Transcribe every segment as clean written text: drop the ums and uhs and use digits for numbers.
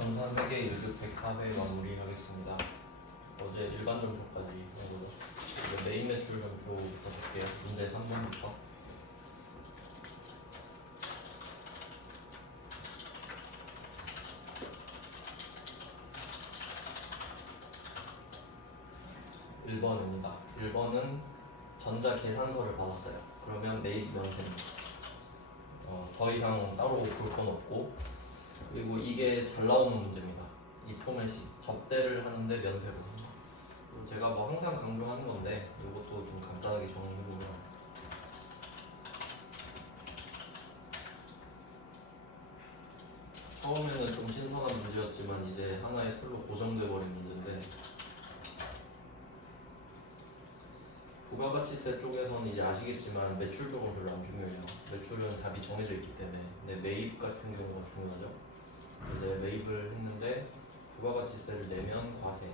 전산회계 1급 104회 마무리하겠습니다. 어제 일반 점표까지 해보죠. 메인 매출 점표부터 볼게요. 문제 3번부터. (1번) 1번입니다. 1번은 전자 계산서를 받았어요. 그러면 매입 면세입니다. 더 이상 따로 볼 건 없고, 그리고 이게 잘 나오는 문제입니다. 이 포맷이 접대를 하는데 면세로. 제가 뭐 항상 강조하는 건데 이것도 좀 간단하게 정리해보면, 처음에는 좀 신선한 문제였지만 이제 하나의 틀로 고정돼 버린 문제인데, 부가가치세 쪽에서는 이제 아시겠지만 매출 쪽은 별로 안 중요해요. 매출은 답이 정해져 있기 때문에. 근데 매입 같은 경우가 중요하죠. 이제 매입을 했는데 부가가치세를 내면 과세,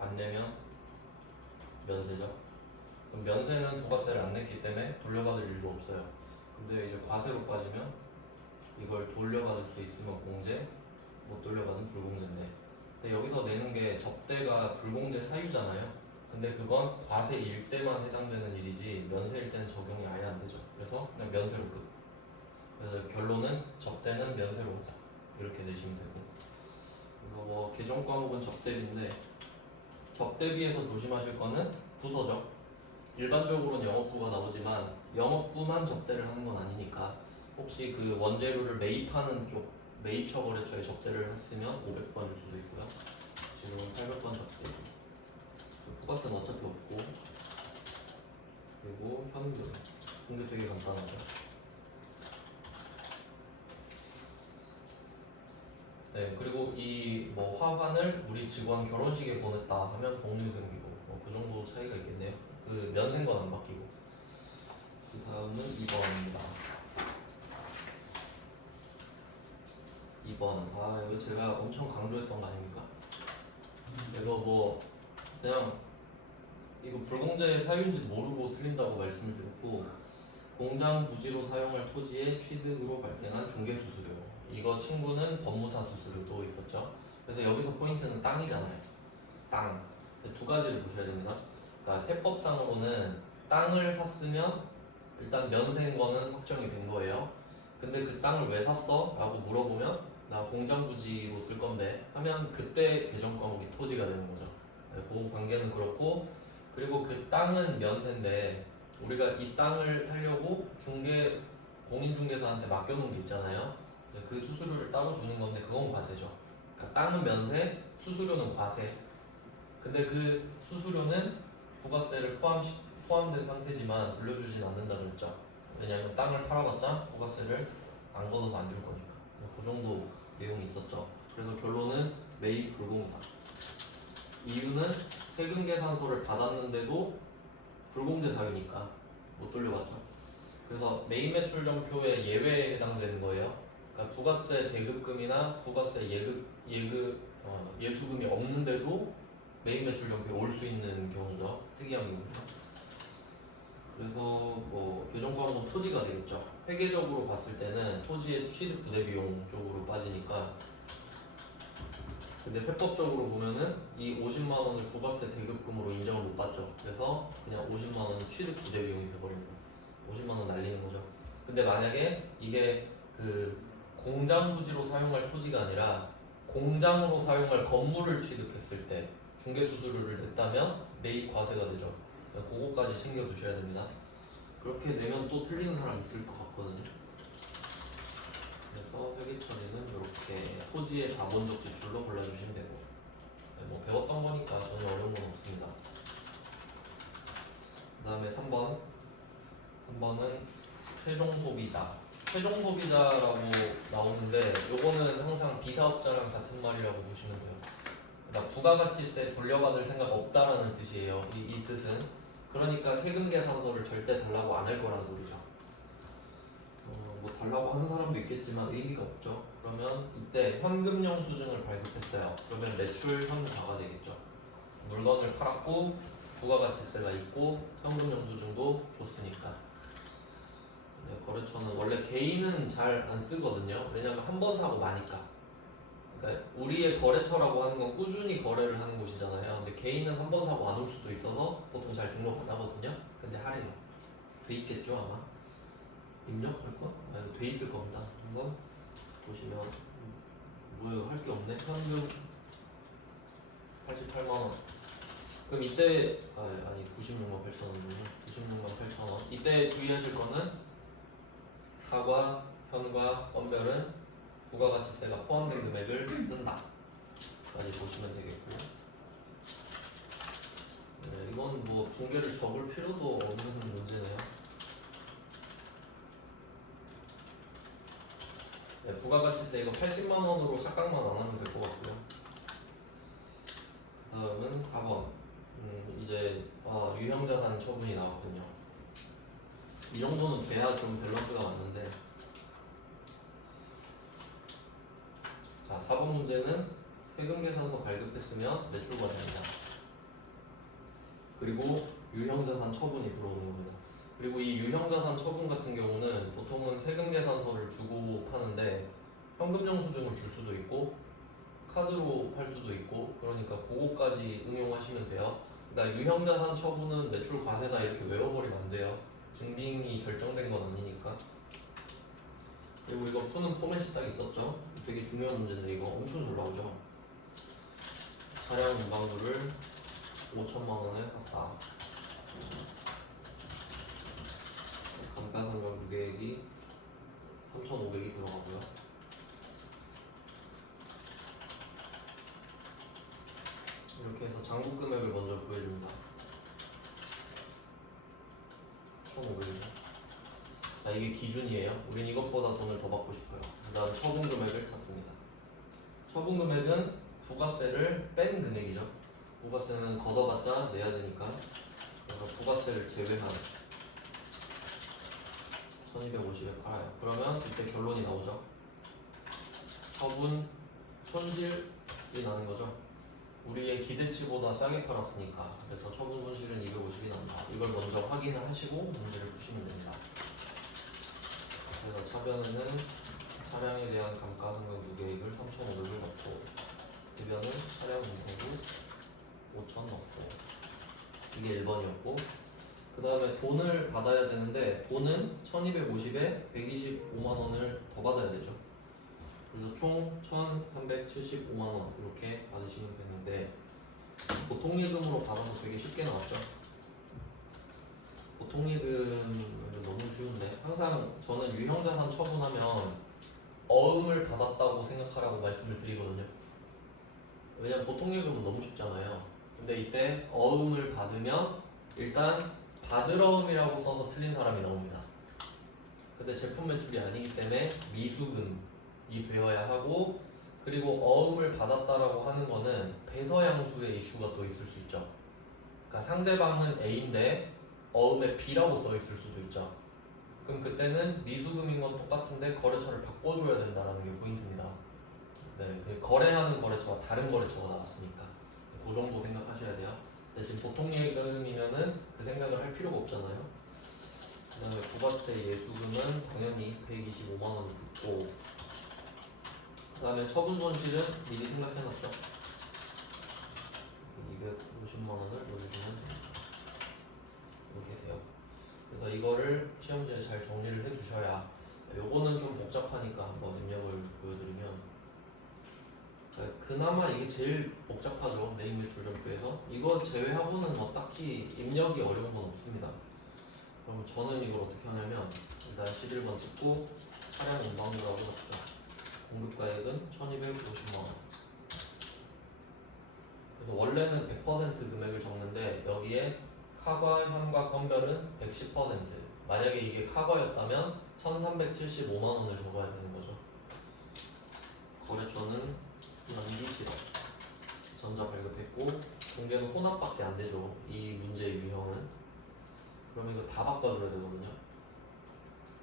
안 내면 면세죠. 그럼 면세는 부가세를 안 냈기 때문에 돌려받을 일도 없어요. 근데 이제 과세로 빠지면 이걸 돌려받을 수 있으면 공제, 못 돌려받으면 불공제인데, 근데 여기서 내는 게 접대가 불공제 사유잖아요. 근데 그건 과세일 때만 해당되는 일이지 면세일 때는 적용이 아예 안 되죠. 그래서 그냥 면세로 끝. 그래서 결론은 접대는 면세로 하자, 이렇게 내시면 되고, 그리고 뭐 개정 과목은 접대비인데, 접대비에서 조심하실 거는 부서죠. 일반적으로는 영업부가 나오지만 영업부만 접대를 하는 건 아니니까, 혹시 그 원재료를 매입하는 쪽 매입처 거래처에 접대를 했으면 500번일 수도 있고요. 지금은 800번 접대. 부가세는 어차피 없고, 그리고 현금. 근데 되게 간단하죠. 네, 그리고 이 뭐 화환을 우리 직원 결혼식에 보냈다 하면 복리 등기고, 그 정도 차이가 있겠네요. 그 면세인 건 안 바뀌고. 그 다음은 2번입니다. 2번. 이거 제가 엄청 강조했던 거 아닙니까? 이거 뭐 그냥 이거 불공제의 사유인지도 모르고 틀린다고 말씀을 드렸고, 공장 부지로 사용할 토지의 취득으로 발생한 중개수수료, 이거 친구는 법무사 수수료도 있었죠. 그래서 여기서 포인트는 땅이잖아요. 땅. 두 가지를 보셔야 됩니다. 그러니까 세법상으로는 땅을 샀으면 일단 면세인 거는 확정이 된 거예요. 근데 그 땅을 왜 샀어? 라고 물어보면 나 공장 부지로 쓸 건데 하면 그때 개정 과목이 토지가 되는 거죠. 그 관계는 그렇고, 그리고 그 땅은 면세인데 우리가 이 땅을 살려고 공인중개사한테 맡겨놓은 게 있잖아요. 그 수수료를 따로 주는 건데 그건 과세죠. 그러니까 땅은 면세, 수수료는 과세. 근데 그 수수료는 부가세를 포함된 상태지만 물려주진 않는다 그랬죠. 왜냐하면 땅을 팔아봤자 부가세를 안 걷어서 안 줄 거니까. 그 정도 내용이 있었죠. 그래서 결론은 매입 불공이다. 이유는 세금 계산서를 받았는데도 불공제 사유니까 못 돌려받죠. 그래서 메인 매출 점표의 예외에 해당되는 거예요. 그러니까 부가세 대급금이나 부가세 예수금이 없는데도 메인 매출 점표에 올 수 있는 경우죠. 특이한 경우죠. 그래서 뭐 개정 과목은 토지가 되겠죠. 회계적으로 봤을 때는 토지의 취득 부대 비용 쪽으로 빠지니까. 근데 세법적으로 보면은 이 50만 원을 부가세 대급금으로 인정을 못 받죠. 그래서 그냥 50만 원은 취득 부대 비용이 돼버리는 거예요. 50만 원 날리는 거죠. 근데 만약에 이게 그 공장 부지로 사용할 토지가 아니라 공장으로 사용할 건물을 취득했을 때 중개수수료를 냈다면 매입 과세가 되죠. 그거까지 챙겨두셔야 됩니다. 그렇게 내면 또 틀리는 사람 있을 것 같거든요. 그래서 회계 처리는 이렇게 토지의 자본적 지출로 골라주시면 되고, 뭐 배웠던 거니까 전혀 어려운 건 없습니다. 그 다음에 3번은 최종 소비자. 최종 소비자라고 나오는데 요거는 항상 비사업자랑 같은 말이라고 보시면 돼요. 그러니까 부가가치세 돌려받을 생각 없다라는 뜻이에요. 이 뜻은. 그러니까 세금 계산서를 절대 달라고 안 할 거라는 소리죠. 뭐 달라고 하는 사람도 있겠지만 의미가 없죠. 그러면 이때 현금 영수증을 발급했어요. 그러면 매출 현가가 되겠죠. 물건을 팔았고 부가가치세가 있고 현금 영수증도 줬으니까. 거래처는 원래 개인은 잘 안 쓰거든요. 왜냐면 한 번 사고 마니까. 그러니까 우리의 거래처라고 하는 건 꾸준히 거래를 하는 곳이잖아요. 근데 개인은 한 번 사고 안 올 수도 있어서 보통 잘 등록 안 하거든요. 근데 하래요. 돼 있겠죠 아마. 입력할 거? 아니 돼 있을 겁니다. 한번 보시면 뭐 할 게 없네. 현금 88만 원. 그럼 이때 아니 96만 8천 원이군요. 96만 8천 원. 이때 주의하실 거는 하과, 현과, 건별은 부가가치세가 포함된 금액을 쓴다. 까지 보시면 되겠고. 네, 이건 뭐 통계를 적을 필요도 없는 문제네요. 네, 부가가치세 이거 80만 원으로 착각만 안 하면 될 것 같고요. 다음은 4번. 이제 유형자산 처분이 나왔군요. 이 정도는 돼야 좀 밸런스가 맞는데. 자, 4번 문제는 세금 계산서 발급했으면 매출과세입니다. 그리고 유형자산 처분이 들어오는 겁니다. 그리고 이 유형자산 처분 같은 경우는 보통은 세금 계산서를 주고 파는데 현금 영수증을 줄 수도 있고 카드로 팔 수도 있고 그러니까 그거까지 응용하시면 돼요. 그러니까 유형자산 처분은 매출 과세다 이렇게 외워버리면 안 돼요. 증빙이 결정된 건 아니니까. 그리고 이거 푸는 포맷이 딱 있었죠. 되게 중요한 문제인데 이거 엄청 잘 나오죠. 차량 운반구를 5천만 원에 샀다. 감가상각 무계획이 3,500이 들어가고요. 이렇게 해서 장부 금액을 먼저 구해줍니다. 1,500이죠. 자, 이게 기준이에요. 우린 이것보다 돈을 더 받고 싶어요. 그 다음 처분 금액을 찾습니다. 처분 금액은 부가세를 뺀 금액이죠. 부가세는 걷어봤자 내야 되니까. 그래서 부가세를 제외한 1250에 팔아요. 그러면 이때 결론이 나오죠. 처분 손실이 나는 거죠. 우리의 기대치보다 싸게 팔았으니까. 그래서 처분 손실은 250이 난다. 이걸 먼저 확인을 하시고 문제를 푸시면 됩니다. 그래서 차변에는 차량에 대한 감가상각 무계획을 3,500을 넣고 대변은 차량 운송부 5,000 넣고 이게 1번이었고 그 다음에 돈을 받아야 되는데 돈은 1250에 125만 원을 더 받아야 되죠. 그래서 총 1375만 원 이렇게 받으시면 되는데 보통 예금으로 받아서 되게 쉽게 나왔죠. 보통 예금은 너무 쉬운데 항상 저는 유형자산 처분하면 어음을 받았다고 생각하라고 말씀을 드리거든요. 왜냐면 보통 예금은 너무 쉽잖아요. 근데 이때 어음을 받으면 일단 받으러음이라고 써서 틀린 사람이 나옵니다. 근데 제품 매출이 아니기 때문에 미수금이 되어야 하고 그리고 어음을 받았다라고 하는 거는 배서양수의 이슈가 또 있을 수 있죠. 그러니까 상대방은 A인데 어음에 B라고 써 있을 수도 있죠. 그럼 그때는 미수금인 건 똑같은데 거래처를 바꿔줘야 된다는 게 포인트입니다. 네, 그 거래하는 거래처가 다른 거래처가 나왔으니까 그 정도 생각하셔야 돼요. 근데 지금 보통 예금이면은 그 생각을 할 필요가 없잖아요. 그 다음에 부가세 예수금은 당연히 125만 원이 붙고 그 다음에 처분 손실은 미리 생각해놨죠. 250만 원을 넣어주시면 이렇게 돼요. 그래서 이거를 시험지에 잘 정리를 해주셔야 요거는 좀 복잡하니까 한번 입력을 보여드리면 그나마 이게 제일 복잡하죠. 매입 매출 점표에서 이거 제외하고는 뭐 딱히 입력이 어려운 건 없습니다. 그럼 저는 이걸 어떻게 하냐면 일단 11번 찍고 차량 운반구라고 적죠. 공급가액은 1250만 원. 그래서 원래는 100% 금액을 적는데 여기에 카과, 현과, 건별은 110%. 만약에 이게 카과였다면 1375만 원을 적어야 되는 거죠. 거래처는 연기실업 전자 발급했고 공개는 혼합밖에 안 되죠. 이 문제의 유형은. 그럼 이거 다 바꿔줘야 되거든요.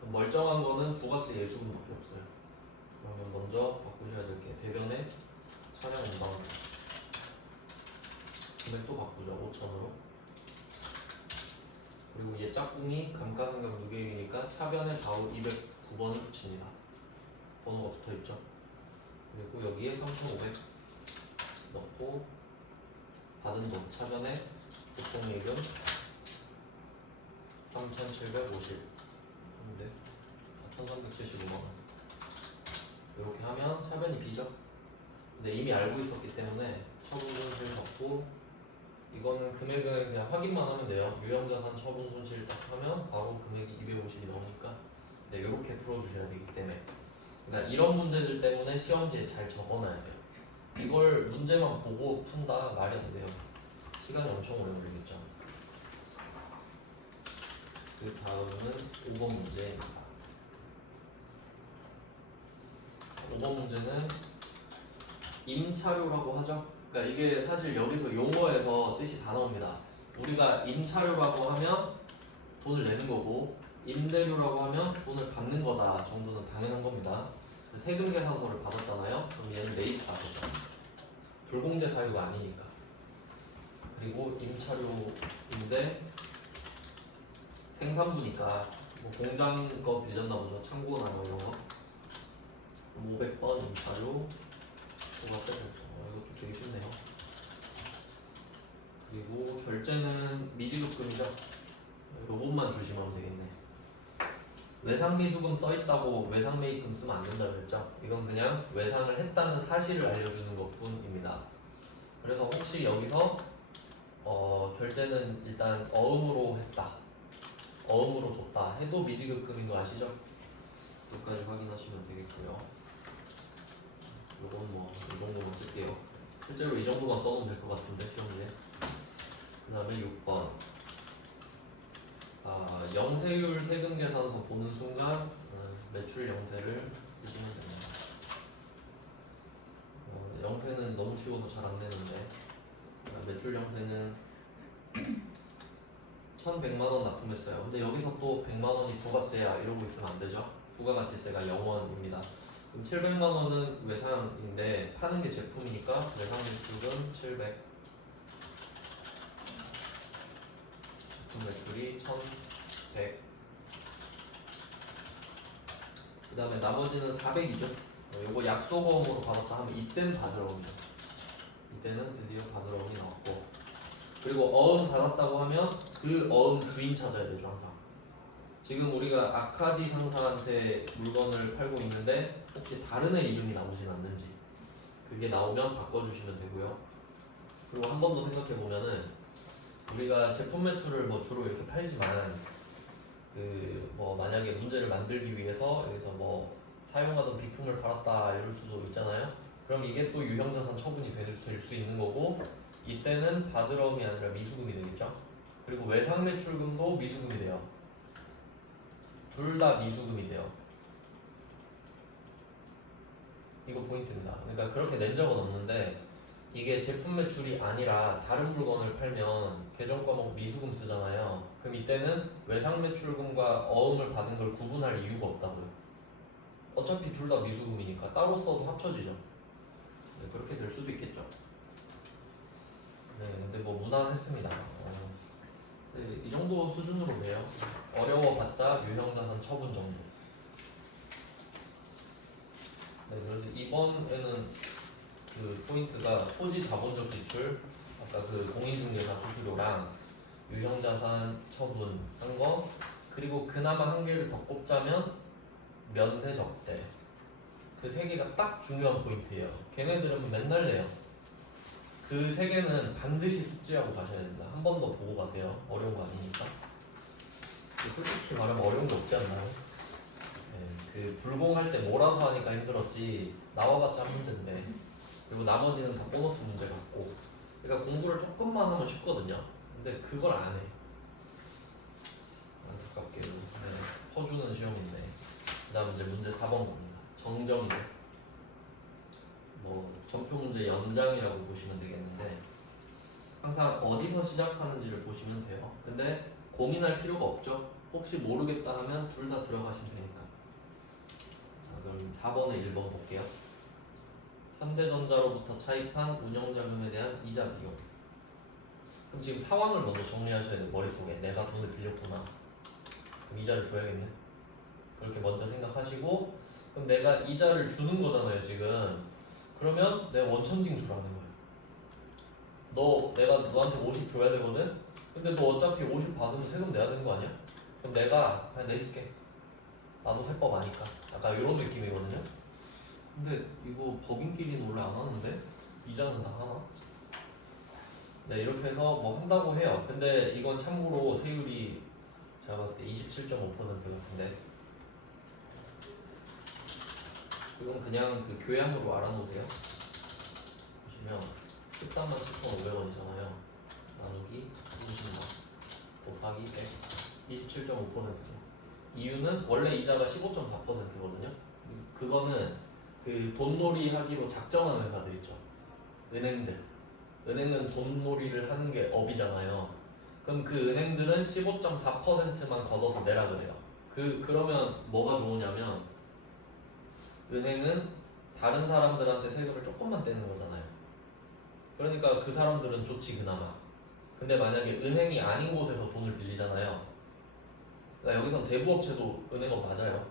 멀쩡한 거는 부가세 예수금밖에 없어요. 그러면 먼저 바꾸셔야 될 게 대변에 차량 운반구 금액도 바꾸죠. 5천으로. 그리고 얘 짝꿍이 감가상각 무계획이니까 차변에 바로 209번을 붙입니다. 번호가 붙어있죠. 그리고 그리고 여기에 3,500 넣고 받은 돈 차변에 보통예금 3,750 근데 1,375만원 이렇게 하면 차변이 B죠. 근데 이미 알고 있었기 때문에 처분 손실 적고 이거는 금액은 그냥 확인만 하면 돼요. 유형자산 처분 손실 딱 하면 바로 금액이 250이 나오니까 네, 이렇게 풀어주셔야 되기 때문에 그러니까 이런 문제들 때문에 시험지에 잘 적어놔야 돼요. 이걸 문제만 보고 푼다 말이 안 돼요. 시간이 엄청 오래 걸리겠죠. 그 다음은 5번 문제입니다. 5번 문제는 임차료라고 하죠. 그러니까 이게 사실 여기서 용어에서 뜻이 다 나옵니다. 우리가 임차료라고 하면 돈을 내는 거고 임대료라고 하면 돈을 받는 거다 정도는 당연한 겁니다. 세금 계산서를 받았잖아요. 그럼 얘는 매입 받았죠. 불공제 사유가 아니니까. 그리고 임차료인데 생산부니까 뭐 공장 거 빌렸나 보죠. 창고나 뭐 이런 거. 500번 임차료 부가세 이것도 되게 쉽네요. 그리고 결제는 미지급금이죠. 요것만 조심하면 되겠네. 외상미수금 써있다고 외상매입금 쓰면 안 된다고 그랬죠. 이건 그냥 외상을 했다는 사실을 알려주는 것 뿐입니다. 그래서 혹시 여기서 결제는 일단 어음으로 했다, 어음으로 줬다 해도 미지급금인 거 아시죠? 여기까지 확인하시면 되겠고요. 요건 뭐 이 정도만 쓸게요. 실제로 이 정도만 써도 될 것 같은데 시험지에. 그 다음에 6번 영세율 세금 계산서 보는 순간 매출 영세를 쓰시면 됩니다. 영세는 너무 쉬워서 잘 안 되는데 매출 영세는 1,100만원 납품했어요. 근데 여기서 또 100만원이 부가세야 이러고 있으면 안 되죠. 부가가치세가 0원입니다. 그럼 700만원은 외상인데 파는 게 제품이니까 외상 매출은 700. 제품 매출이 1,100. 그 다음에 나머지는 400이죠. 요거 약소보험으로 받았다 하면 이때는 바늘어음이죠. 이때는 드디어 바늘어음이 나왔고, 그리고 어음 받았다고 하면 그 어음 주인 찾아야 되죠. 항상. 지금 우리가 아카디 상사한테 물건을 팔고 있는데 혹시 다른 애 이름이 나오진 않는지 그게 나오면 바꿔주시면 되고요. 그리고 한 번 더 생각해 보면은 우리가 제품 매출을 뭐 주로 이렇게 팔지만 그 뭐 만약에 문제를 만들기 위해서 여기서 뭐 사용하던 비품을 팔았다 이럴 수도 있잖아요. 그럼 이게 또 유형자산 처분이 될 수 있는 거고 이때는 바들어움이 아니라 미수금이 되겠죠. 그리고 외상매출금도 미수금이 돼요. 둘 다 미수금이 돼요. 이거 포인트입니다. 그러니까 그렇게 낸 적은 없는데 이게 제품 매출이 아니라 다른 물건을 팔면 계정 과목 미수금 쓰잖아요. 그럼 이때는 외상 매출금과 어음을 받은 걸 구분할 이유가 없다고요. 어차피 둘 다 미수금이니까 따로 써도 합쳐지죠. 네, 그렇게 될 수도 있겠죠. 네, 근데 뭐 무난했습니다. 네, 이 정도 수준으로 돼요. 어려워봤자 유형자산 처분 정도. 네, 그래서 이번에는 그 포인트가 토지 자본적 지출, 아까 그 공인중개사 수수료랑 유형자산 처분한 거, 그리고 그나마 한 개를 더 꼽자면 면세 적대. 그 세 개가 딱 중요한 포인트예요. 걔네들은 맨날 내요. 그 세 개는 반드시 숙지하고 가셔야 된다. 한 번 더 보고 가세요. 어려운 거 아니니까. 솔직히 말하면 어려운 거 없지 않나요? 네, 그 불공할 때 몰아서 하니까 힘들었지 나와봤자 한 문제인데. 그리고 나머지는 다 보너스 문제 같고. 그러니까 공부를 조금만 하면 쉽거든요. 근데 그걸 안 해. 안타깝게도. 네, 퍼주는 시험인데. 그 다음 이제 문제 4번 겁니다. 정정이요. 뭐 전표 문제 연장이라고 보시면 되겠는데 항상 어디서 시작하는지를 보시면 돼요. 근데 고민할 필요가 없죠. 혹시 모르겠다 하면 둘 다 들어가시면 되니까. 자, 그럼 4번에 1번 볼게요. 현대전자로부터 차입한 운영자금에 대한 이자 비용. 그럼 지금 상황을 먼저 정리하셔야 돼요. 머릿속에 내가 돈을 빌렸구나. 그럼 이자를 줘야겠네. 그렇게 먼저 생각하시고, 그럼 내가 이자를 주는 거잖아요 지금. 그러면 내가 원천징수라는 거야. 내가 너한테 50 줘야 되거든? 근데 너 어차피 50 받으면 세금 내야 되는 거 아니야? 그럼 내가 그냥 내줄게. 나도 세법 아니까. 약간 이런 느낌이거든요. 근데 이거 법인끼리는 원래 안 하는데? 이자는 다 하나? 네, 이렇게 해서 뭐 한다고 해요. 근데 이건 참고로 세율이 제가 봤을 때 27.5% 같은데, 이건 그냥 그 교양으로 알아놓으세요. 보시면 13만 7,500원이잖아요. 나누기 30만 곱하기 100, 27.5%죠. 이유는 원래 이자가 15.4%거든요. 그거는 그 돈놀이 하기로 작정한 회사들 있죠. 은행들. 은행은 돈놀이를 하는 게 업이잖아요. 그럼 그 은행들은 15.4%만 걷어서 내라 그래요. 그러면 뭐가 좋으냐면 은행은 다른 사람들한테 세금을 조금만 떼는 거잖아요. 그러니까 그 사람들은 좋지 그나마. 근데 만약에 은행이 아닌 곳에서 돈을 빌리잖아요. 그러니까 여기선 대부업체도 은행업 맞아요.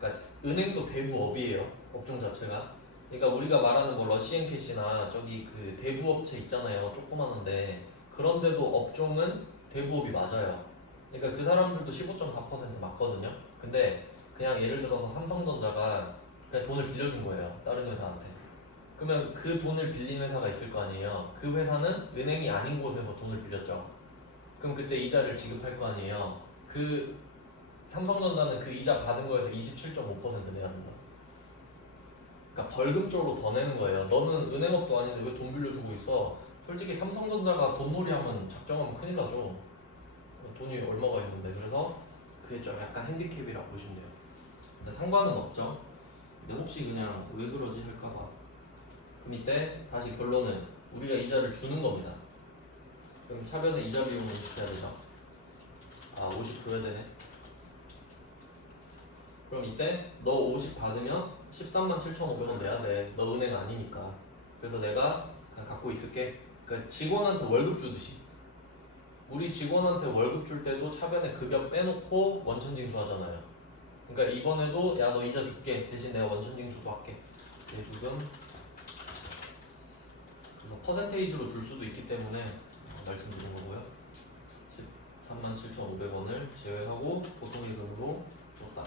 그러니까 은행도 대부업이에요. 업종 자체가. 그러니까 우리가 말하는 뭐 러시앤캐시나 저기 그 대부업체 있잖아요. 조그마한데 그런데도 업종은 대부업이 맞아요. 그러니까 그 사람들도 15.4% 맞거든요. 근데 그냥 예를 들어서 삼성전자가 그냥 돈을 빌려준 거예요. 다른 회사한테. 그러면 그 돈을 빌린 회사가 있을 거 아니에요. 그 회사는 은행이 아닌 곳에서 돈을 빌렸죠. 그럼 그때 이자를 지급할 거 아니에요. 그 삼성전자는 그 이자 받은 거에서 27.5% 내야 된다. 그러니까 벌금 쪽으로 더 내는 거예요. 너는 은행업도 아닌데 왜 돈 빌려주고 있어? 솔직히 삼성전자가 돈놀이하면 작정하면 큰일 나죠. 돈이 얼마가 있는데. 그래서 그게 좀 약간 핸디캡이라고 보시면 돼요. 근데 상관은 없죠. 근데 혹시 그냥 왜 그러지 할까봐. 그럼 이때 다시 결론은 우리가 이자를 주는 겁니다. 그럼 차변의 이자 비용을 어떻게 해야 되죠? 50 줘야 되네. 그럼 이때 너 50 받으면 13만 7,500원 내야 돼. 너 은행 아니니까. 그래서 내가 그냥 갖고 있을게. 그러니까 직원한테 월급 주듯이. 우리 직원한테 월급 줄 때도 차변에 급여 빼놓고 원천징수 하잖아요. 그러니까 이번에도 야 너 이자 줄게. 대신 내가 원천징수도 할게. 대수금. 그래서 퍼센테이지로 줄 수도 있기 때문에 말씀드린 거고요. 137,500원을 제외하고 보통예금으로 줬다.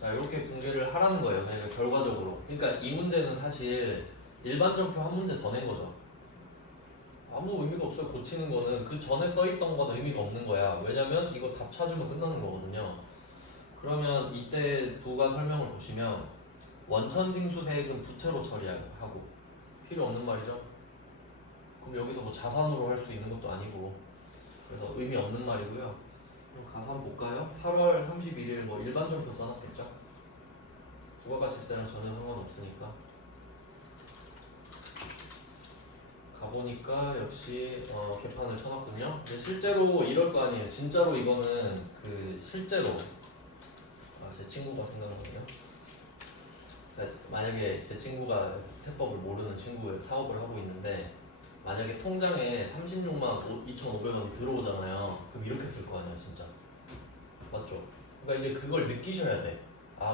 자, 이렇게 붕괴를 하라는 거예요. 그러니까 결과적으로. 그러니까 이 문제는 사실 일반전표 한 문제 더 낸 거죠. 아무 의미가 없어요. 고치는 거는 그 전에 써있던 건 의미가 없는 거야. 왜냐면 이거 답 찾으면 끝나는 거거든요. 그러면 이때 부가 설명을 보시면 원천징수세액은 부채로 처리하고 필요 없는 말이죠. 그럼 여기서 뭐 자산으로 할 수 있는 것도 아니고 그래서 의미 없는 말이고요. 그럼 가서 한번 볼까요? 8월 31일 뭐 일반전표 써놨겠죠? 부가가치세랑 전혀 상관없으니까. 가보니까 역시 개판을 쳐놨군요. 근데 실제로 이럴 거 아니에요. 진짜로 이거는 그 실제로 제 친구가 생각나네요. 만약에 제 친구가 세법을 모르는 친구의 사업을 하고 있는데 만약에 통장에 36만 2,500원이 들어오잖아요. 그럼 이렇게 쓸 거 아니야 진짜. 맞죠? 그러니까 이제 그걸 느끼셔야 돼.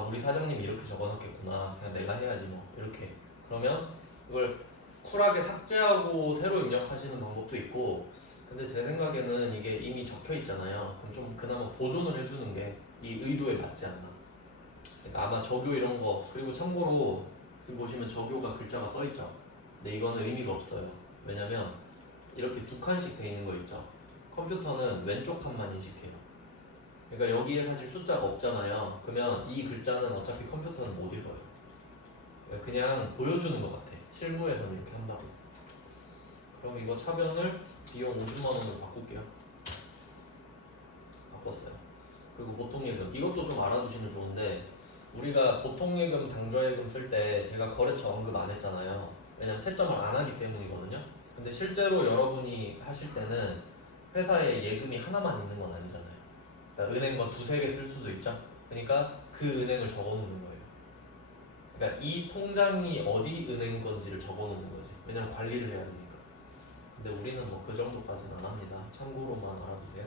우리 사장님이 이렇게 적어놨겠구나. 그냥 내가 해야지 뭐 이렇게. 그러면 그걸 쿨하게 삭제하고 새로 입력하시는 방법도 있고. 근데 제 생각에는 이게 이미 적혀 있잖아요. 그럼 좀 그나마 보존을 해주는 게 이 의도에 맞지 않나. 그러니까 아마 적요 이런 거. 그리고 참고로 지금 보시면 적요가 글자가 써 있죠. 근데 이거는 의미가 없어요. 왜냐면 이렇게 두 칸씩 돼 있는 거 있죠. 컴퓨터는 왼쪽 칸만 인식해요. 그러니까 여기에 사실 숫자가 없잖아요. 그러면 이 글자는 어차피 컴퓨터는 못 읽어요. 그냥 보여주는 것 같아. 실무에서는 이렇게 한다고. 그럼 이거 차변을 비용 50만 원으로 바꿀게요. 바꿨어요. 그리고 보통예금 이것도 좀 알아두시면 좋은데 우리가 보통예금, 당좌예금 쓸 때 제가 거래처 언급 안 했잖아요. 왜냐면 채점을 안 하기 때문이거든요. 근데 실제로 여러분이 하실 때는 회사에 예금이 하나만 있는 건 아니잖아요. 그러니까 은행 뭐 두세 개 쓸 수도 있죠. 그러니까 그 은행을 적어놓는 거예요. 그러니까 이 통장이 어디 은행 건지를 적어놓는 거지. 왜냐면 관리를 해야 되니까. 근데 우리는 뭐 그 정도까지는 안 합니다. 참고로만 알아두세요.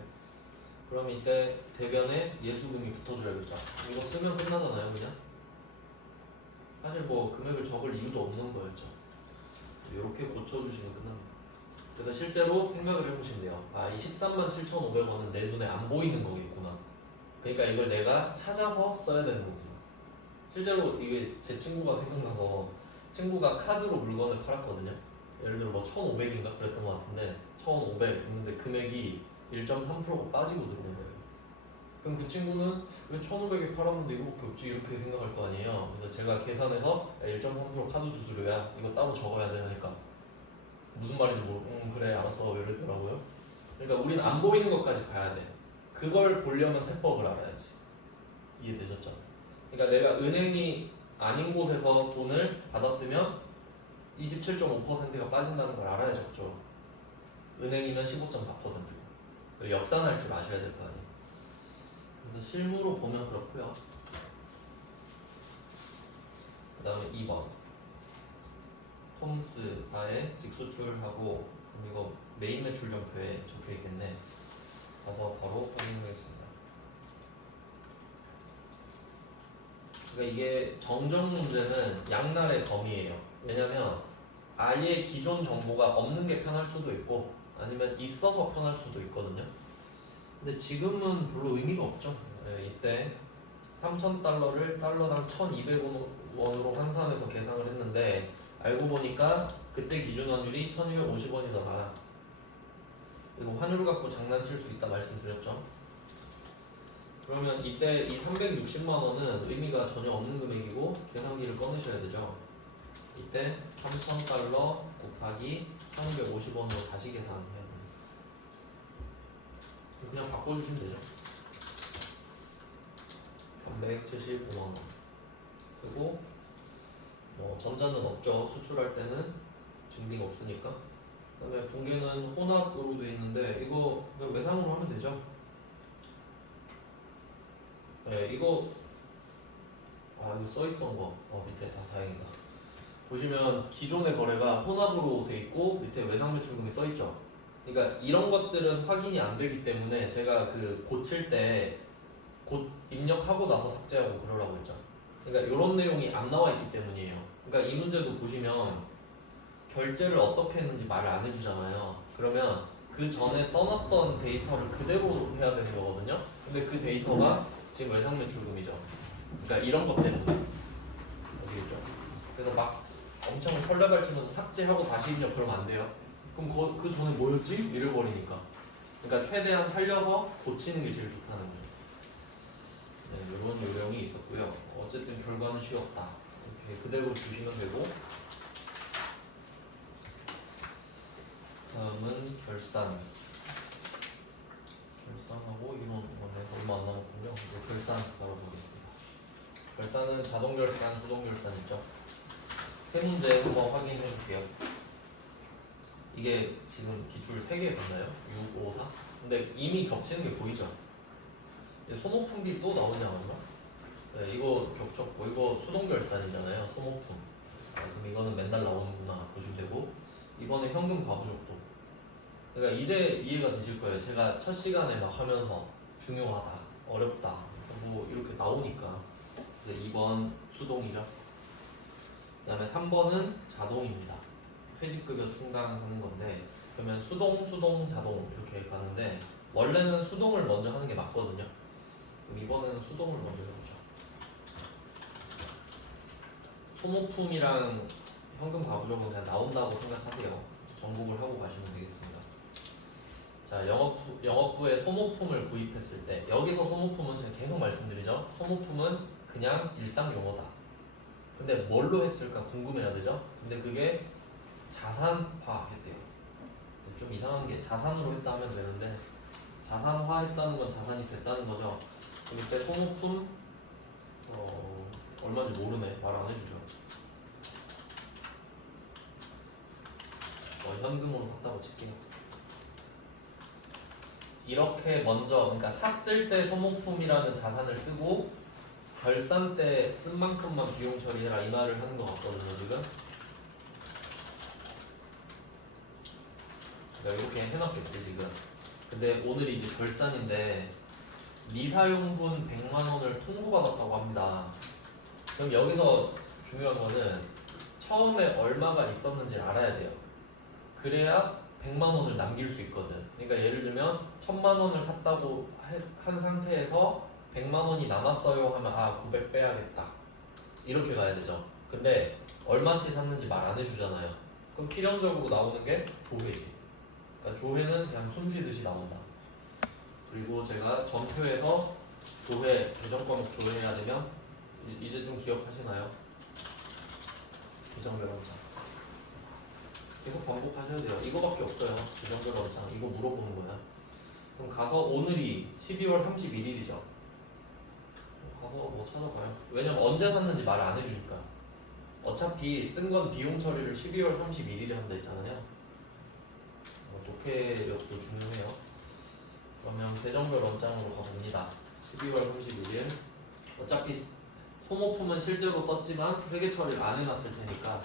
그럼 이때 대변에 예수금이 붙어줘야겠죠. 이거 쓰면 끝나잖아요, 그냥. 사실 뭐 금액을 적을 이유도 없는 거였죠. 이렇게 고쳐주시면 끝납니다. 그래서 실제로 생각을 해보시면 돼요. 아, 이 13만 7,500원은 내 눈에 안 보이는 거겠구나. 그러니까 이걸 내가 찾아서 써야 되는 거구나. 실제로 이게 제 친구가 생각나서 친구가 카드로 물건을 팔았거든요. 예를 들어 뭐 1,500인가 그랬던 것 같은데 1,500 있는데 금액이 1.3%가 빠지고 들어온 거예요. 그럼 그 친구는 왜 1,500에 팔았는데 이거밖에 없지 이렇게 생각할 거 아니에요. 그래서 제가 계산해서 1.3% 카드 수수료야 이거 따로 적어야 되니까 무슨 말인지 모르고 그래 알았어 이러더라고요. 그러니까 우리는 안 보이는 것까지 봐야 돼. 그걸 보려면 세법을 알아야지. 이해되셨죠? 그러니까 내가 은행이 아닌 곳에서 돈을 받았으면 27.5%가 빠진다는 걸 알아야 적죠. 은행이면 15.4%고 역산할 줄 아셔야 될 거 아니에요. 그래서 실무로 보면 그렇고요. 그 다음에 2번 톰스 4에 직수출하고 그럼 이거 메인 매출 정표에 적혀 있겠네. 가서 바로 확인하겠습니다. 그러니까 이게 정정 문제는 양날의 검이에요. 왜냐면 아예 기존 정보가 없는 게 편할 수도 있고 아니면 있어서 편할 수도 있거든요. 근데 지금은 별로 의미가 없죠. 네, 이때 3,000달러를 달러당 1,200원으로 환산해서 계산을 했는데 알고 보니까 그때 기준 환율이 1,250원이더라. 이거 환율 갖고 장난칠 수 있다 말씀드렸죠. 그러면 이때 이 360만 원은 의미가 전혀 없는 금액이고 계산기를 꺼내셔야 되죠. 이때 3,000달러 곱하기 1,250원으로 다시 계산해야 됩니다. 그냥 바꿔주시면 되죠. 375만 원 쓰고 뭐 전자는 없죠. 수출할 때는 증빙 없으니까. 그다음에 붕괴는 혼합으로 되어 있는데 이거 그냥 외상으로 하면 되죠. 네, 이거 이거 써있던 거 밑에 다행이다. 보시면 기존의 거래가 혼합으로 돼 있고 밑에 외상 매출금이 써있죠. 그러니까 이런 것들은 확인이 안 되기 때문에 제가 그 고칠 때 곧 입력하고 나서 삭제하고 그러라고 했죠. 그러니까 이런 내용이 안 나와 있기 때문이에요. 그러니까 이 문제도 보시면 결제를 어떻게 했는지 말을 안 해주잖아요. 그러면 그 전에 써놨던 데이터를 그대로 해야 되는 거거든요. 근데 그 데이터가 지금 외상 매출금이죠. 그러니까 이런 것 때문에 아시겠죠? 그래서 막 엄청 설레발치면서 삭제하고 다시 입력 그러면 안 돼요. 그럼 그 전에 뭐였지? 잃어버리니까. 그러니까 최대한 살려서 고치는 게 제일 좋다는 거예요. 네, 이런 요령이 있었고요. 어쨌든 결과는 쉬웠다. 이렇게 그대로 주시면 되고. 다음은 결산하고 이런 거는 얼마 안 남았군요. 이제 결산 다뤄보겠습니다. 결산은 자동 결산, 수동 결산 있죠. 세 문제 한번 확인해 볼게요. 이게 지금 기출 3개 봤나요? 6, 5, 4? 근데 이미 겹치는 게 보이죠? 소모품비 또 나오냐 아마? 네, 이거 겹쳤고 이거 수동결산이잖아요. 소모품. 그럼 이거는 맨날 나오는구나 보시면 되고 이번에 현금 과부족도. 그러니까 이제 이해가 되실 거예요. 제가 첫 시간에 막 하면서 중요하다, 어렵다 뭐 이렇게 나오니까. 2번 수동이죠. 그 다음에 3번은 자동입니다. 퇴직급여 충당하는 건데 그러면 수동, 자동 이렇게 가는데 원래는 수동을 먼저 하는 게 맞거든요. 그럼 이번에는 수동을 먼저 해보죠. 소모품이랑 현금 가부족은 그냥 나온다고 생각하세요. 정복을 하고 가시면 되겠습니다. 자, 영업부에 소모품을 구입했을 때 여기서 소모품은 제가 계속 말씀드리죠. 소모품은 그냥 일상 용어다. 근데 뭘로 했을까 궁금해야 되죠. 근데 그게 자산화 했대요. 좀 이상한 게 자산으로 했다면 되는데 자산화 했다는 건 자산이 됐다는 거죠. 그럼 이때 소모품 얼마인지 모르네. 말 안 해주죠. 현금으로 샀다고 칠게요. 이렇게 먼저 그러니까 샀을 때 소모품이라는 자산을 쓰고 결산 때 쓴 만큼만 비용 처리해라 이 말을 하는 것 같거든요 지금. 내가 이렇게 해놨겠지 지금. 근데 오늘이 이제 결산인데 미사용분 100만 원을 통보받았다고 합니다. 그럼 여기서 중요한 거는 처음에 얼마가 있었는지 알아야 돼요. 그래야 100만 원을 남길 수 있거든. 그러니까 예를 들면 1000만 원을 샀다고 한 상태에서 100만 원이 남았어요 하면 아 900 빼야겠다. 이렇게 가야 되죠. 근데 얼마치 샀는지 말 안 해주잖아요. 그럼 필연적으로 나오는 게 조회지. 그러니까 조회는 그냥 숨 쉬듯이 나온다. 그리고 제가 전표에서 조회, 계정 과목 조회해야 되면 이제 좀 기억하시나요? 계정별 원장 계속 반복하셔야 돼요. 이거밖에 없어요. 계정별 원장 이거 물어보는 거야. 그럼 가서 오늘이 12월 31일이죠. 가서 뭐 찾아봐요. 왜냐면 언제 샀는지 말 안 해주니까. 어차피 쓴 건 비용 처리를 12월 31일에 한다 했잖아요. 독해력도 중요해요. 그러면 계정별 원장으로 가봅니다. 12월 31일. 어차피 소모품은 실제로 썼지만 회계 처리를 안 해놨을 테니까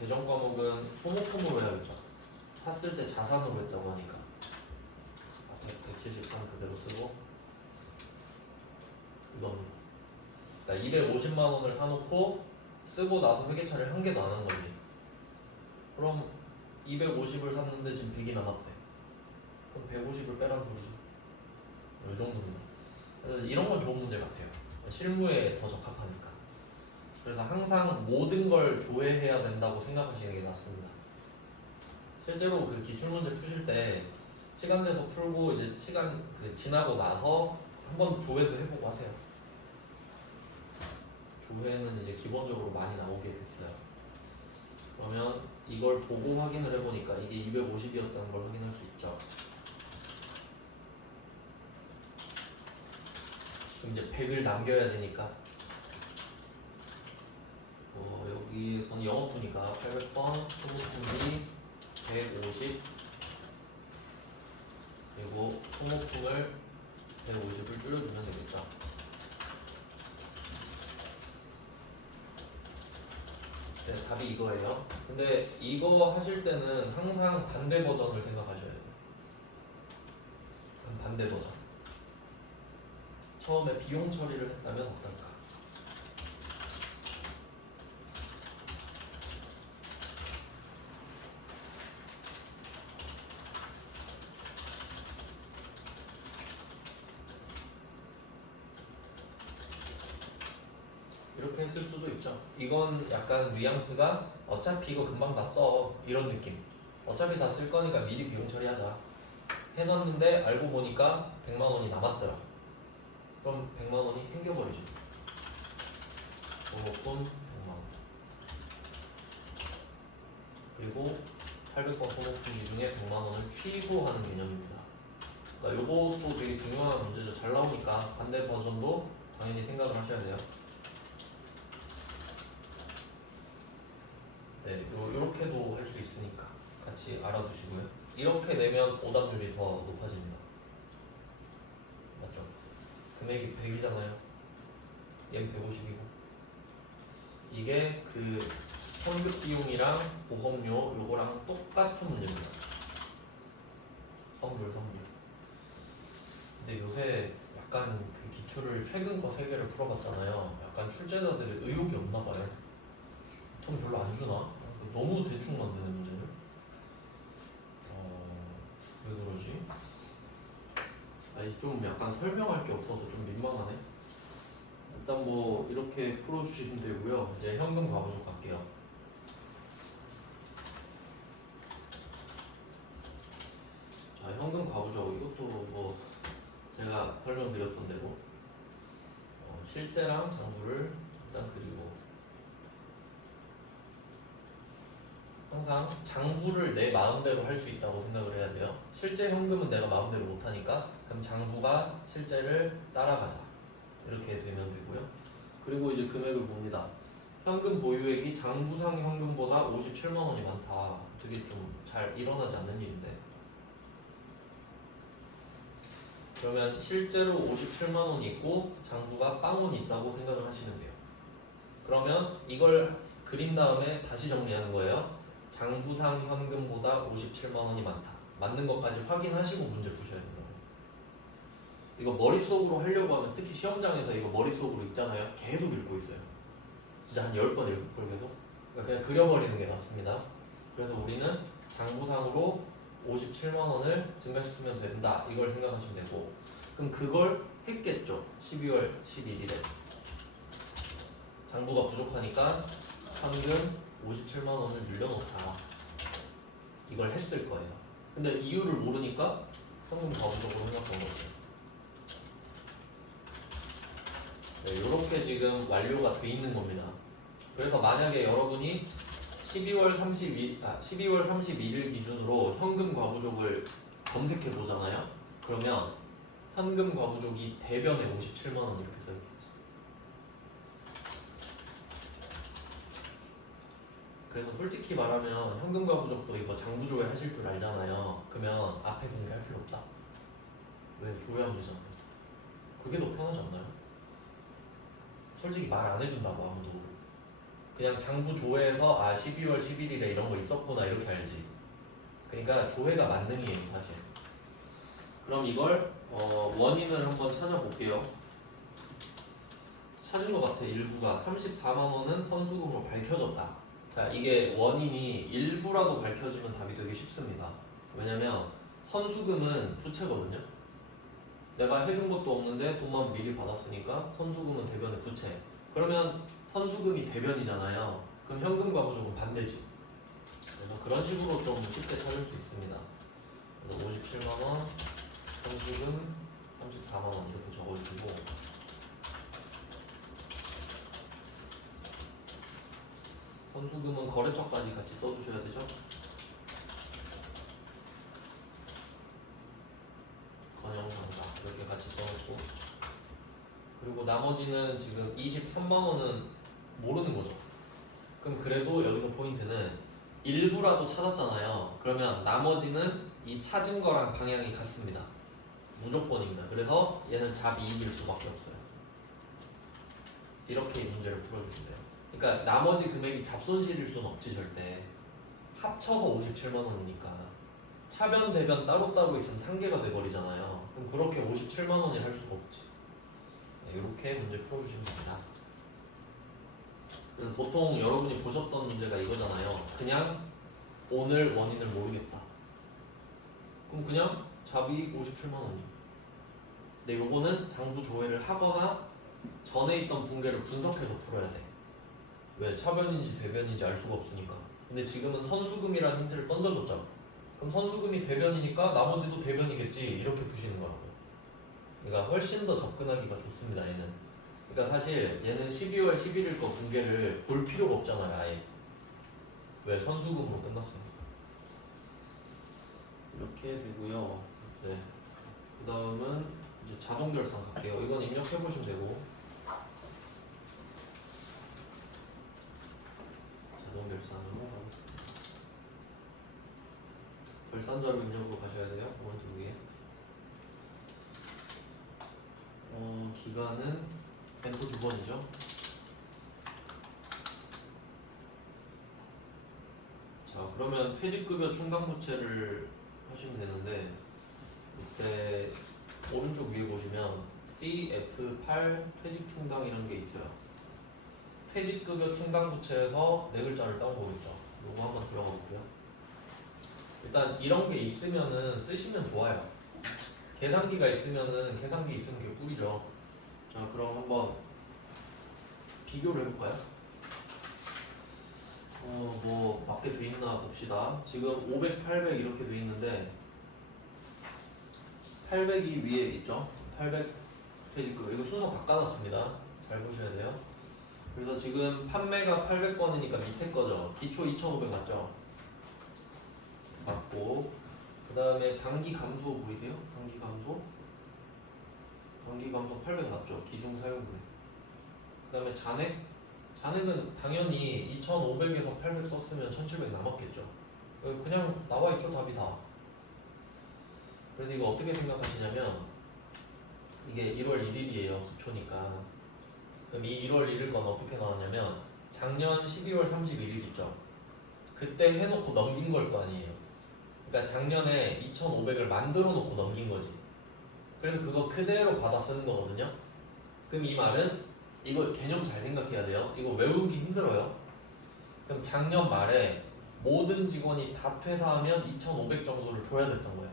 계정 과목은 소모품으로 해야겠죠. 샀을 때 자산으로 했다고 하니까 173 그대로 쓰고 이겁니다. 그러니까 250만 원을 사놓고 쓰고 나서 회계 처리를 한 개도 안 한 거지. 그럼 250을 샀는데 지금 100이 남았대. 그럼 150을 빼란 소리죠. 이 정도입니다. 그래서 이런 건 좋은 문제 같아요. 실무에 더 적합하니까. 그래서 항상 모든 걸 조회해야 된다고 생각하시는 게 낫습니다. 실제로 그 기출문제 푸실 때 시간 내서 풀고 이제 시간 지나고 나서 한번 조회도 해보고 하세요. 조회는 이제 기본적으로 많이 나오게 됐어요. 그러면 이걸 보고 확인을 해보니까 이게 250이었다는 걸 확인할 수 있죠. 그럼 이제 100을 남겨야 되니까 여기서는 영어푸니까 800번, 소모품이 150 그리고 소모품을 150을 줄여주면 되겠죠. 네, 답이 이거예요. 근데 이거 하실 때는 항상 반대 버전을 생각하셔야 돼요. 반대 버전. 처음에 비용 처리를 했다면 어떨까? 이렇게 했을 수도 있죠. 이건 약간 뉘앙스가 어차피 이거 금방 다 써 이런 느낌. 어차피 다 쓸 거니까 미리 비용 처리하자. 해놨는데 알고 보니까 100만 원이 남았더라. 그럼 100만 원이 생겨버리죠. 소모품 100만 원. 그리고 800번 소모품 중에 100만 원을 취소하는 개념입니다. 그러니까 요것도 되게 중요한 문제죠. 잘 나오니까 반대 버전도 당연히 생각을 하셔야 돼요. 네, 요렇게도 할 수 있으니까 같이 알아두시고요. 이렇게 내면 오답률이 더 높아집니다. 맞죠? 금액이 100이잖아요. 얘는 150이고 이게 그 선급 비용이랑 보험료 요거랑 똑같은 문제입니다. 선불. 근데 요새 약간 그 기출을 최근 거 3개를 풀어봤잖아요. 약간 출제자들이 의욕이 없나 봐요. 돈 별로 안 주나? 너무 대충 만드는 문제를. 왜 그러지? 아니 좀 약간 설명할 게 없어서 좀 민망하네. 일단 뭐 이렇게 풀어주시면 되고요. 이제 현금 가보죠 갈게요. 자 현금 가보죠. 이것도 뭐 제가 설명드렸던 대로 실제랑 장부를 일단 그리고 항상 장부를 내 마음대로 할 수 있다고 생각을 해야 돼요. 실제 현금은 내가 마음대로 못하니까 그럼 장부가 실제를 따라가자 이렇게 되면 되고요. 그리고 이제 금액을 봅니다. 현금 보유액이 장부상 현금보다 57만 원이 많다. 되게 좀 잘 일어나지 않는 일인데. 그러면 실제로 57만 원이 있고 장부가 빵원이 있다고 생각을 하시면 돼요. 그러면 이걸 그린 다음에 다시 정리하는 거예요. 장부상 현금보다 57만 원이 많다. 맞는 것까지 확인하시고 문제 푸셔야 된다. 이거 머릿속으로 하려고 하면 특히 시험장에서 이거 머릿속으로 읽잖아요. 계속 읽고 있어요. 진짜 한 10번 읽을 걸 계속. 그러니까 그냥 그려버리는 게 낫습니다. 그래서 우리는 장부상으로 57만 원을 증가시키면 된다. 이걸 생각하시면 되고, 그럼 그걸 했겠죠. 12월 11일에 장부가 부족하니까 현금 57만 원을 늘려놓자. 이걸 했을 거예요. 근데 이유를 모르니까 현금 가부족으로 해놨던 거죠. 네, 이렇게 지금 완료가 돼 있는 겁니다. 그래서 만약에 여러분이 12월 31일 기준으로 현금 과부족을 검색해 보잖아요. 그러면 현금 과부족이 대변에 57만 원 이렇게 써 있겠지. 그래서 솔직히 말하면 현금 과부족도 이거 장부조회 하실 줄 알잖아요. 그러면 앞에 공개할 필요 없다. 왜? 조회하면 되잖아요. 그게 더 편하지 않나요? 솔직히 말 안 해준다고 아무도. 그냥 장부 조회에서 12월 11일에 이런 거 있었구나 이렇게 알지. 그러니까 조회가 만능이에요 사실. 그럼 이걸 원인을 한번 찾아볼게요. 찾은 것 같아. 일부가 34만 원은 선수금으로 밝혀졌다. 자, 이게 원인이 일부라도 밝혀지면 답이 되게 쉽습니다. 왜냐면 선수금은 부채거든요. 내가 해준 것도 없는데 돈만 미리 받았으니까 선수금은 대변의 부채. 그러면 선수금이 대변이잖아요. 그럼 현금과 부족은 반대지. 그래서 그런 식으로 좀 쉽게 찾을 수 있습니다. 그래서 57만 원, 선수금 34만 원 이렇게 적어주시고, 선수금은 거래처까지 같이 써주셔야 되죠. 건영상가 이렇게 같이 써놓고, 그리고 나머지는 지금 23만 원은 모르는 거죠. 그럼 그래도 여기서 포인트는 일부라도 찾았잖아요. 그러면 나머지는 이 찾은 거랑 방향이 같습니다. 무조건입니다. 그래서 얘는 잡이익일 수밖에 없어요. 이렇게 이 문제를 풀어주시면 돼요. 그러니까 나머지 금액이 잡손실일 수는 없지 절대. 합쳐서 57만 원이니까 차변 대변 따로따로 있으면 상계가 돼버리잖아요. 그럼 그렇게 57만 원이 할 수가 없지. 네, 이렇게 문제 풀어주시면 됩니다. 그래서 보통 여러분이 보셨던 문제가 이거잖아요. 그냥 오늘 원인을 모르겠다. 그럼 그냥 잡이익 57만 원이죠. 근데 요거는 장부 조회를 하거나 전에 있던 붕괴를 분석해서 풀어야 돼. 왜? 차변인지 대변인지 알 수가 없으니까. 근데 지금은 선수금이라는 힌트를 던져줬죠. 그럼 선수금이 대변이니까 나머지도 대변이겠지 이렇게 푸시는 거라고. 그러니까 훨씬 더 접근하기가 좋습니다. 얘는. 그러니까 사실 얘는 12월 11일 거 붕괴를 볼 필요가 없잖아요. 아예. 왜? 선수금으로 끝났으니까. 이렇게 되고요. 네. 그 다음은 이제 자동 결산 갈게요. 이건 입력해 보시면 되고. 자동 결산으로 가겠습니다. 결산 자료 입력으로 가셔야 돼요. 오른쪽 위에. 기간은 N2 2번이죠. 자, 그러면 퇴직급여 충당부채를 하시면 되는데, 이때 오른쪽 위에 보시면 CF8 퇴직충당이라는 게 있어요. 퇴직급여 충당부채에서 네 글자를 따온 거겠죠. 요거 한번 들어가 볼게요. 일단 이런 게 있으면은 쓰시면 좋아요. 계산기가 있으면은 계산기 있으면 그게 꿀이죠. 자, 그럼 한번 비교를 해볼까요? 뭐 맞게 돼 있나 봅시다. 지금 500, 800 이렇게 돼 있는데 800이 위에 있죠. 800 퇴직급 이거 순서 바꿔놨습니다. 잘 보셔야 돼요. 그래서 지금 판매가 800건이니까 밑에 거죠. 기초 2,500 맞죠? 맞고, 그 다음에 단기 감도 보이세요? 단기 감도? 단기 감도 800 맞죠? 기중 사용금액. 그 다음에 잔액? 잔액은 당연히 2,500에서 800 썼으면 1,700 남았겠죠. 그냥 나와 있죠, 답이 다. 그래서 이거 어떻게 생각하시냐면, 이게 1월 1일이에요, 기초니까. 그럼 이 1월 1일 건 어떻게 나왔냐면, 작년 12월 31일 있죠. 그때 해놓고 넘긴 걸 거 아니에요. 그러니까 작년에 2,500을 만들어 놓고 넘긴 거지. 그래서 그거 그대로 받아 쓰는 거거든요. 그럼 이 말은 이거 개념 잘 생각해야 돼요. 이거 외우기 힘들어요. 그럼 작년 말에 모든 직원이 다 퇴사하면 2,500 정도를 줘야 됐던 거야.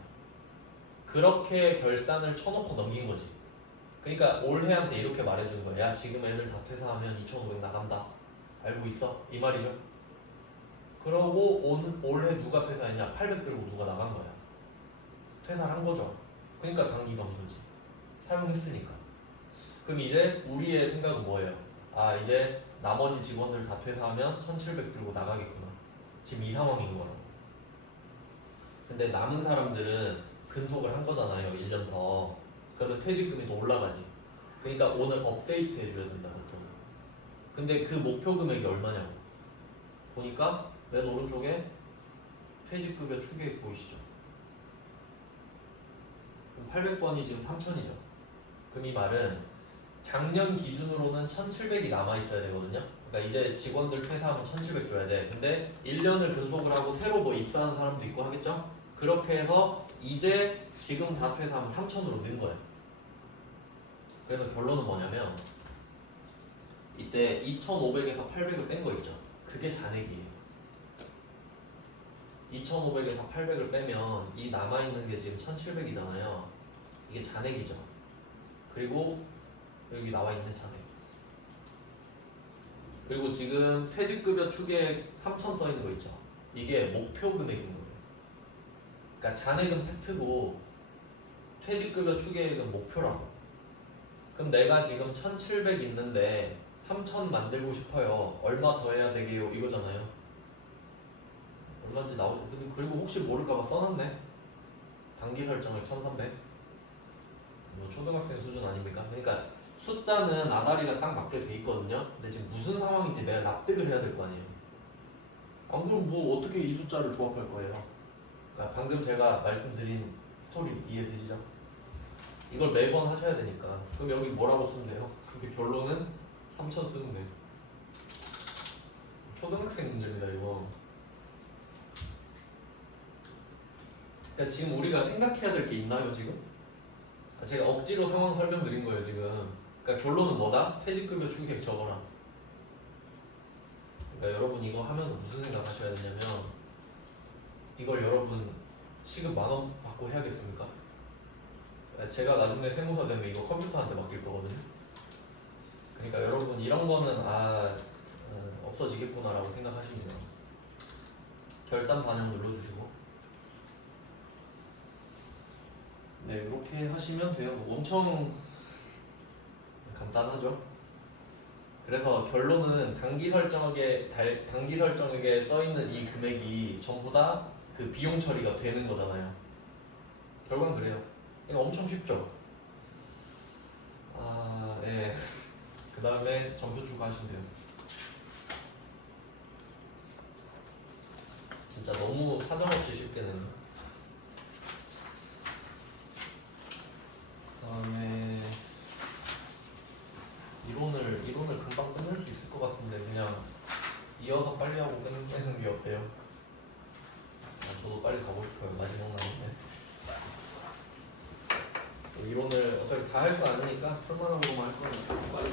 그렇게 결산을 쳐놓고 넘긴 거지. 그러니까 올해한테 이렇게 말해주는 거야. 야, 지금 애들 다 퇴사하면 2,500 나간다. 알고 있어? 이 말이죠. 그러고 올해 누가 퇴사했냐? 800 들고 누가 나간 거야. 퇴사를 한 거죠. 그러니까 단기감소지. 사용했으니까. 그럼 이제 우리의 생각은 뭐예요? 아, 이제 나머지 직원들 다 퇴사하면 1,700 들고 나가겠구나. 지금 이 상황인 거라고. 근데 남은 사람들은 근속을 한 거잖아요. 1년 더. 그러면 퇴직금이 더 올라가지. 그러니까 오늘 업데이트 해줘야 된다, 보통. 근데 그 목표 금액이 얼마냐고. 보니까 맨 오른쪽에 퇴직급여 추계액 보이시죠? 그럼 800번이 지금 3,000이죠. 그럼 이 말은 작년 기준으로는 1,700이 남아있어야 되거든요. 그러니까 이제 직원들 퇴사하면 1,700 줘야 돼. 근데 1년을 근속을 하고 새로 뭐 입사하는 사람도 있고 하겠죠? 그렇게 해서 이제 지금 다 퇴사하면 3,000으로 는 거예요. 그래서 결론은 뭐냐면 이때 2,500에서 800을 뺀 거 있죠? 그게 잔액이에요. 2,500에서 800을 빼면 이 남아있는 게 지금 1,700이잖아요. 이게 잔액이죠. 그리고 여기 나와있는 잔액. 그리고 지금 퇴직급여 추계액 3,000 써있는 거 있죠. 이게 목표 금액인 거예요. 그러니까 잔액은 팩트고 퇴직급여 추계액은 목표라고. 그럼 내가 지금 1,700 있는데 3,000 만들고 싶어요. 얼마 더 해야 되게요? 이거잖아요. 얼마인지 나오죠. 근데 그리고 혹시 모를까봐 써놨네. 단기 설정을 1,300. 뭐 초등학생 수준 아닙니까? 그러니까 숫자는 아다리가 딱 맞게 돼 있거든요. 근데 지금 무슨 상황인지 내가 납득을 해야 될 거 아니에요. 안 그럼 뭐 어떻게 이 숫자를 조합할 거예요? 그러니까 방금 제가 말씀드린 스토리 이해되시죠? 이걸 매번 하셔야 되니까. 그럼 여기 뭐라고 쓰면 돼요? 근데 결론은 3,000 쓰면 돼요. 초등학생 문제입니다, 이거. 그러니까 지금 우리가 생각해야 될 게 있나요, 지금? 제가 억지로 상황 설명드린 거예요, 지금. 그러니까 결론은 뭐다? 퇴직급여 추계액 적어라. 그러니까 여러분 이거 하면서 무슨 생각 하셔야 되냐면 이걸 여러분 시급 10,000원 받고 해야겠습니까? 제가 나중에 세무사 되면 이거 컴퓨터한테 맡길 거거든요. 그러니까 여러분 이런 거는 없어지겠구나 라고 생각하시면 결산 반영 눌러주시고 네, 이렇게 하시면 돼요. 엄청 간단하죠? 그래서 결론은 단기 설정액에 써있는 이 금액이 전부 다 그 비용 처리가 되는 거잖아요. 결과는 그래요. 이거 엄청 쉽죠? 예. 그 다음에 점표 추가하시면 돼요. 진짜 너무 사정없이 쉽게 내는. 그 다음에 이론을 금방 끝낼 수 있을 것 같은데 그냥 이어서 빨리 하고 끝내는 게 어때요? 저도 빨리 가고 싶어요. 마지막 날인데. 이론을 어차피 다 할 거 아니니까 풀만한 거만 할 거니까 빨리